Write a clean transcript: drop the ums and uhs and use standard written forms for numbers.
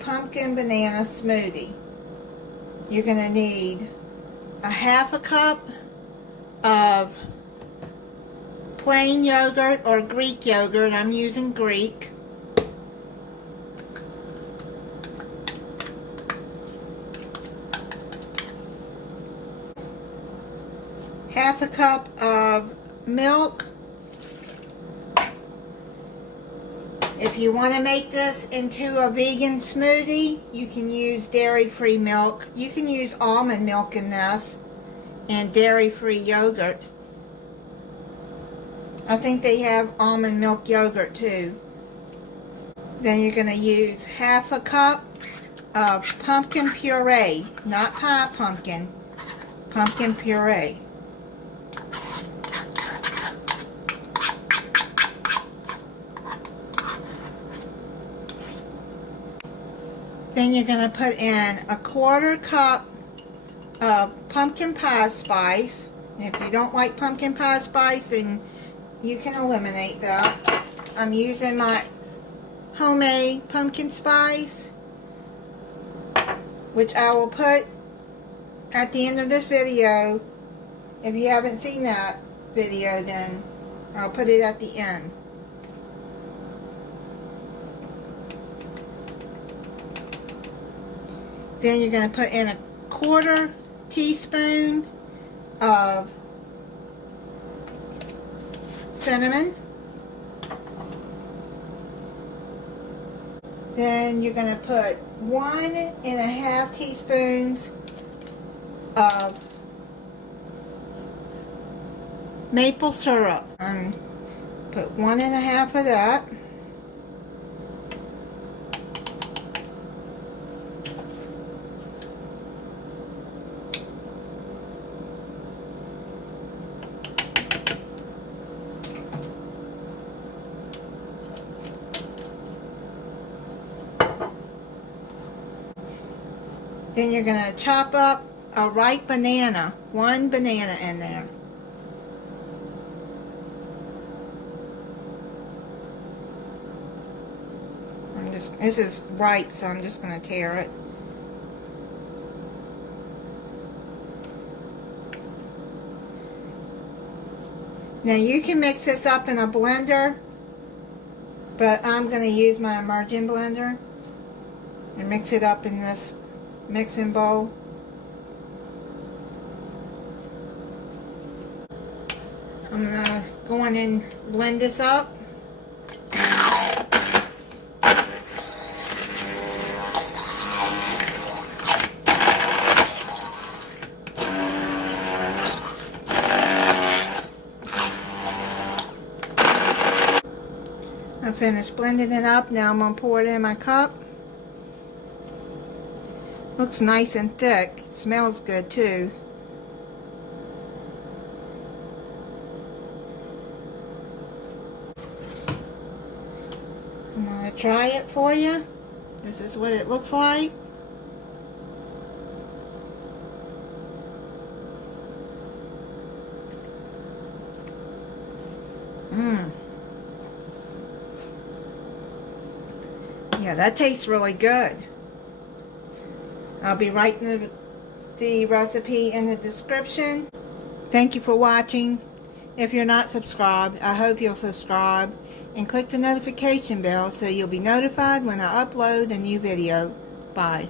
pumpkin banana smoothie. You're going to need a half a cup of plain yogurt or Greek yogurt. I'm using Greek. Half a cup of milk. If you want to make this into a vegan smoothie, you can use dairy-free milk. You can use almond milk in this and dairy-free yogurt. I think they have almond milk yogurt too. Then you're going to use half a cup of pumpkin puree, not pie pumpkin, pumpkin puree. Then you're going to put in a quarter cup of pumpkin pie spice. If you don't like pumpkin pie spice, then you can eliminate that. I'm using my homemade pumpkin spice, which I will put at the end of this video. If you haven't seen that video, then I'll put it at the end. Then you're going to put in a quarter teaspoon of cinnamon. Then you're going to put 1.5 teaspoons of maple syrup. Put 1.5 of that. Then you're going to chop up a ripe banana, 1 banana in there. This is ripe, so I'm just going to tear it. Now you can mix this up in a blender, but I'm going to use my immersion blender and mix it up in this mixing bowl. I'm going to go in and blend this up. I finished blending it up. Now I'm going to pour it in my cup. Looks nice and thick. It smells good too. I'm going to try it for you. This is what it looks like. Yeah, that tastes really good. I'll be writing the recipe in the description. Thank you for watching. If you're not subscribed, I hope you'll subscribe and click the notification bell so you'll be notified when I upload a new video. Bye.